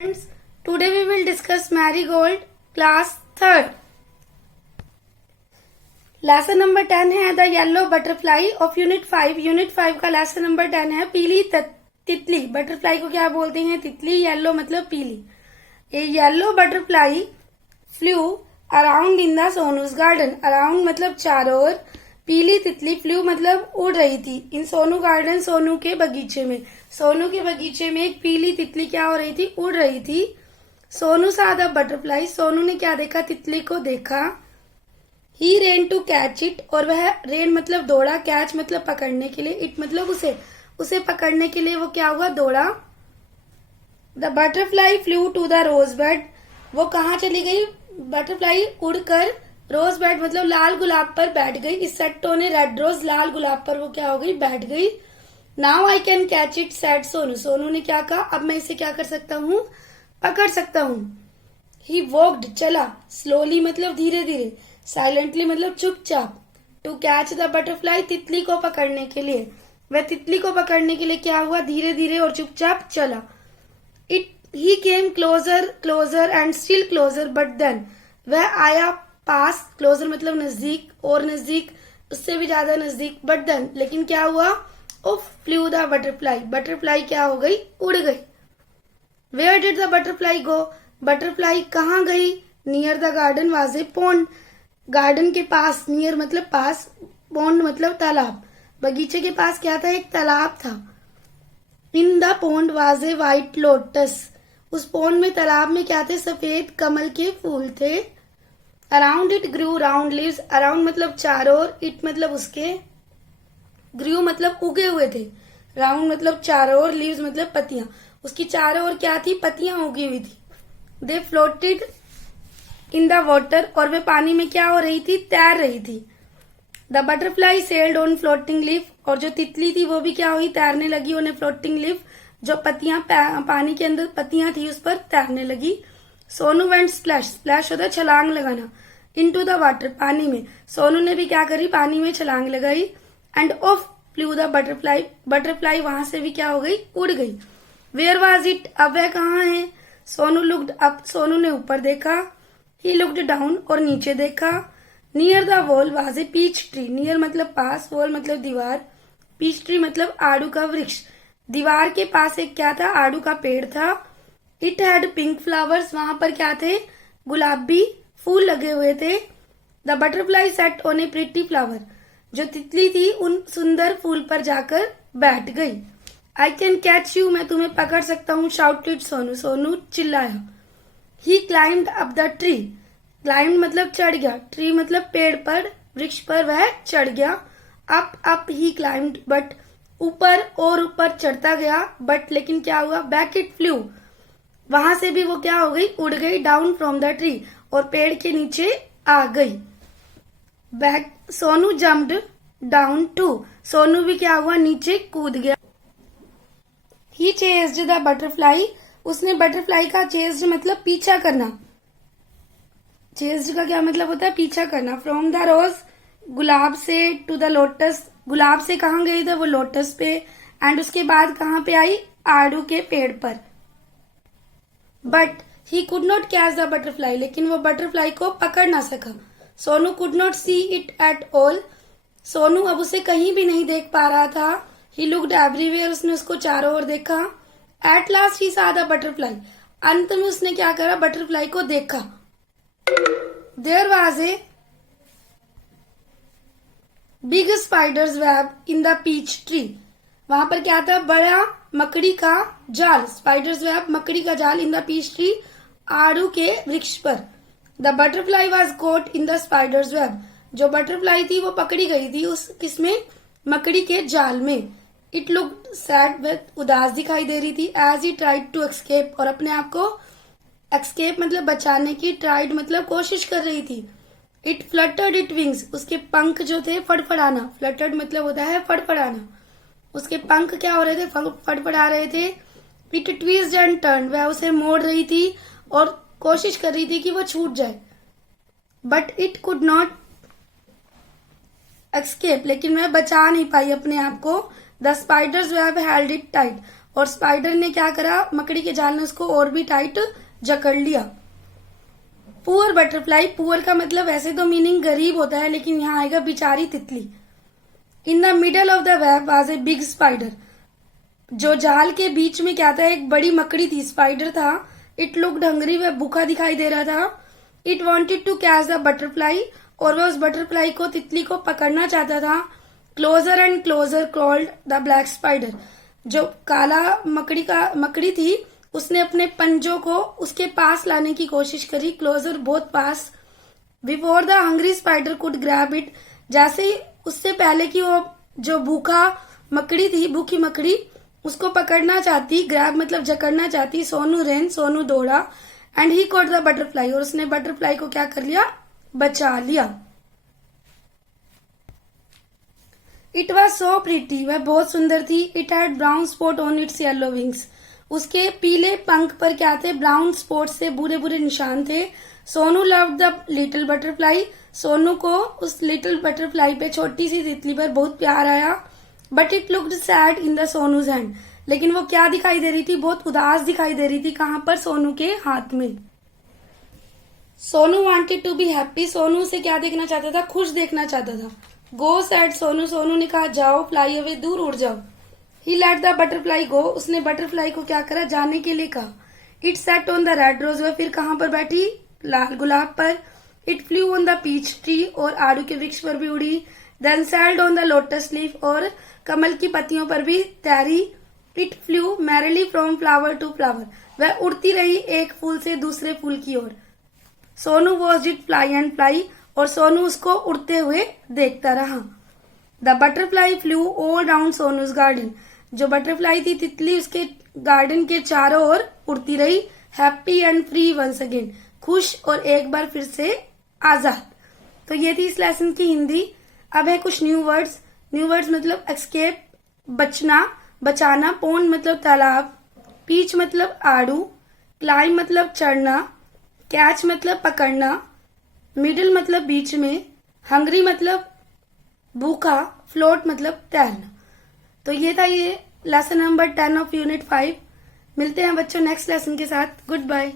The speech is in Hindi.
Friends, today we will discuss Marigold, class 3rd. Lesson number 10 है The Yellow Butterfly of Unit 5. Unit 5 का lesson number 10 है पीली तितली. बटरफ्लाई को क्या बोलते हैं? तितली. येलो मतलब पीली. A yellow butterfly flew around in the सोनू's garden. Around मतलब चारों ओर. पीली तितली फ्लू मतलब उड़ रही थी इन सोनू गार्डन, सोनू के बगीचे में. सोनू के बगीचे में एक पीली तितली क्या हो रही थी? उड़ रही थी. सोनू सा द बटरफ्लाई, सोनू ने क्या देखा? तितली को देखा. ही रेन टू कैच इट, और वह रेन मतलब दौड़ा, कैच मतलब पकड़ने के लिए, इट मतलब उसे पकड़ने के लिए वो क्या हुआ? दौड़ा. The butterfly flew to the rose bed. वो कहाँ चली गई? बटरफ्लाई उड़कर रोज बेड मतलब लाल गुलाब पर बैठ गई. इस सेट्टो ने रेड रोज, लाल गुलाब पर वो क्या हो गई? बैठ गई. Now I can catch it said Sonu. Sonu ने क्या कहा? अब मैं इसे क्या कर सकता हूँ? पकड़ सकता हूँ. ही वॉक्ड चला. स्लोली मतलब धीरे धीरे. साइलेंटली मतलब चुपचाप. टू कैच द बटरफ्लाई तितली को पकड़ने के लिए. वह तितली को पकड़ने के लिए क्या हुआ? धीरे धीरे और चुपचाप चला. He came closer closer and still closer but then. वह आया पास, क्लोजर मतलब नजदीक, और नजदीक, उससे भी ज्यादा नजदीक. बट देन लेकिन क्या हुआ? उफ फ्लू द बटरफ्लाई. बटरफ्लाई क्या हो गई? उड़ गई. Where did the butterfly go. Butterfly कहाँ गई? Near the garden was a pond. Garden के पास, नियर मतलब पास, पॉन्ड मतलब तालाब. बगीचे के पास क्या था? एक तालाब था. In the pond was a white lotus. उस पॉन्ड में, तालाब में क्या थे? सफेद कमल के फूल थे. Around it grew round leaves. Around मतलब चारों ओर, इट मतलब उसके, ग्रू मतलब उगे हुए थे, राउंड मतलब चारों ओर, लीव्स मतलब पत्तियां. उसकी चारों ओर क्या थी? पत्तियां उगी हुई थी. दे फ्लोटेड इन द वाटर. और वे पानी में क्या हो रही थी? तैर रही थी. The butterfly sailed on floating leaf. और जो तितली थी वो भी क्या हुई? तैरने लगी. उन्हें फ्लोटिंग लीफ, जो पत्तियां पानी के अंदर पत्तियां थी, उस पर तैरने लगी. Sonu went splash. स्प्लैश होता है छलांग लगाना. इनटू द वाटर, पानी में. सोनू ने भी क्या करी? पानी में छलांग लगाई. And off flew the butterfly. Butterfly वहां से भी क्या हो गई? उड़ गई. वेयर वाज इट. अब वह कहाँ है? Sonu looked up. सोनू ने ऊपर देखा. ही लुक्ड डाउन, और नीचे देखा. Near the wall was a peach tree. Near मतलब पास, वॉल मतलब दीवार, पीच ट्री मतलब आड़ू का वृक्ष. दीवार के पास एक क्या था? आड़ू का पेड़ था. It had pink flowers. वहां पर क्या थे? गुलाबी फूल लगे हुए थे. The butterfly set on A pretty flower. जो तितली थी उन सुंदर फूल पर जाकर बैठ गई. I can catch you. मैं तुम्हें पकड़ सकता हूँ. शाउटेड सोनू. सोनू चिल्लाया. He climbed up the tree. Climbed मतलब चढ़ गया. ट्री मतलब पेड़ पर, वृक्ष पर वह चढ़ गया. अप ही क्लाइम्ड, बट ऊपर और ऊपर चढ़ता गया. बट लेकिन क्या हुआ? Back it flu. वहां से भी वो क्या हो गई? उड़ गई. डाउन फ्रॉम द ट्री, और पेड़ के नीचे आ गई. Back Sonu jumped down too. Sonu भी क्या हुआ? नीचे कूद गया. He chased the butterfly. उसने बटरफ्लाई का चेस्ड मतलब पीछा करना. चेस्ड का क्या मतलब होता है? पीछा करना. फ्रॉम द रोज, गुलाब से, टू द लोटस. गुलाब से कहाँ गई था? वो लोटस पे. एंड उसके बाद कहाँ पे आई? आड़ू के पेड़ पर. But he could not catch the butterfly. लेकिन वो बटरफ्लाई को पकड़ ना सका. Sonu could not see it at all. Sonu अब उसे कहीं भी नहीं देख पा रहा था. He looked everywhere. उसने उसको चारों ओर देखा. एट लास्ट ही सा द बटरफ्लाई. अंत में उसने क्या करा? बटरफ्लाई को देखा. There was a big spider's web in the peach tree. वहां पर क्या था? बड़ा मकड़ी का जाल. स्पाइडर्स वेब मकड़ी का जाल. इन द पीच ट्री, आड़ू के वृक्ष पर. The butterfly was caught in the spider's web. जो बटरफ्लाई थी वो पकड़ी गई थी उस किसमें? मकड़ी के जाल में. It look sad. विथ उदास दिखाई दे रही थी. As he tried to escape. और अपने आप को एस्केप मतलब बचाने की, ट्राइड मतलब कोशिश कर रही थी. It fluttered it wings. उसके पंख जो थे फड़फड़ाना. फ्लटर्ड मतलब होता है फड़फड़ाना. उसके पंख क्या हो रहे थे? फड़फड़ा रहे थे. It twisted and turn. वह उसे मोड़ रही थी और कोशिश कर रही थी कि वो छूट जाए. But it could not escape. लेकिन वह बचा नहीं पाई अपने आप को. The spider's web held it tight. और स्पाइडर ने क्या करा, मकड़ी के जाल ने उसको और भी टाइट जकड़ लिया। पुअर बटरफ्लाई, पुअर का मतलब वैसे तो मीनिंग गरीब होता है, लेकिन यहाँ आएगा बेचारी तितली। In the middle of the web was a big spider, जो जाल के बीच में क्या था, एक बड़ी मकड़ी थी, स्पाइडर था। इट लुक्ड हंग्री, वह भूखा दिखाई दे रहा था। It wanted to catch the butterfly, और वह उस बटरफ्लाई को, तितली को पकड़ना चाहता था। Closer and closer crawled the black spider, जो काला मकड़ी थी, उसने अपने पंजों को उसके पास लाने की कोशिश करी। क्लोजर, बहुत पास। Before the hungry spider could grab it, जैसे ही, उससे पहले कि वो जो भूखी मकड़ी उसको पकड़ना चाहती, ग्रैब मतलब जकड़ना चाहती, सोनू रेन, सोनू दौड़ा। And he caught the butterfly, और उसने बटरफ्लाई को क्या कर लिया, बचा लिया। इट वॉज सो प्रिटी, वह बहुत सुंदर थी। It had brown spot on it's yellow wings, उसके पीले पंख पर क्या थे, ब्राउन स्पॉट से बुरे बुरे निशान थे। Sonu loved the little butterfly, Sonu को उस लिटिल बटरफ्लाई पे, छोटी सी तितली पर बहुत प्यार आया। But it looked sad in the सोनूज hand, लेकिन वो क्या दिखाई दे रही थी, बहुत उदास दिखाई दे रही थी। कहां पर, सोनू के हाथ में। Sonu wanted to be happy, Sonu से क्या देखना चाहता था, खुश देखना चाहता था। गो सैड सोनू, सोनू ने कहा जाओ, फ्लाई अवे, दूर उड़ जाओ। He let the butterfly go, उसने बटरफ्लाई को क्या करा, जाने के लिए कहा। It sat on the red rose, वह फिर कहां पर बैठी, लाल गुलाब पर। It flew on the peach tree, और आड़ू के वृक्ष पर भी उड़ी। Then sailed on the lotus leaf, और कमल की पत्तियों पर भी तैरी। It flew merrily from flower to flower, वह उड़ती रही एक फूल से दूसरे फूल की ओर। Sonu watch it fly and fly, और सोनू उसको उड़ते हुए देखता रहा। The butterfly flew all round Sonu's garden, जो बटरफ्लाई थी, तितली, उसके गार्डन के चारों ओर उड़ती रही। Happy and free once again, खुश और एक बार फिर से आजाद। तो ये थी इस लेसन की हिंदी। अब है कुछ न्यू वर्ड्स। न्यू वर्ड्स मतलब एस्केप, बचना, बचाना। पोंड मतलब तालाब। पीच मतलब आड़ू। क्लाइम मतलब चढ़ना। कैच मतलब पकड़ना। मिडिल मतलब बीच में। हंग्री मतलब भूखा। फ्लोट मतलब तैरना। तो ये था ये लेसन नंबर 10 ऑफ यूनिट 5। मिलते हैं बच्चों नेक्स्ट लेसन के साथ। Good bye.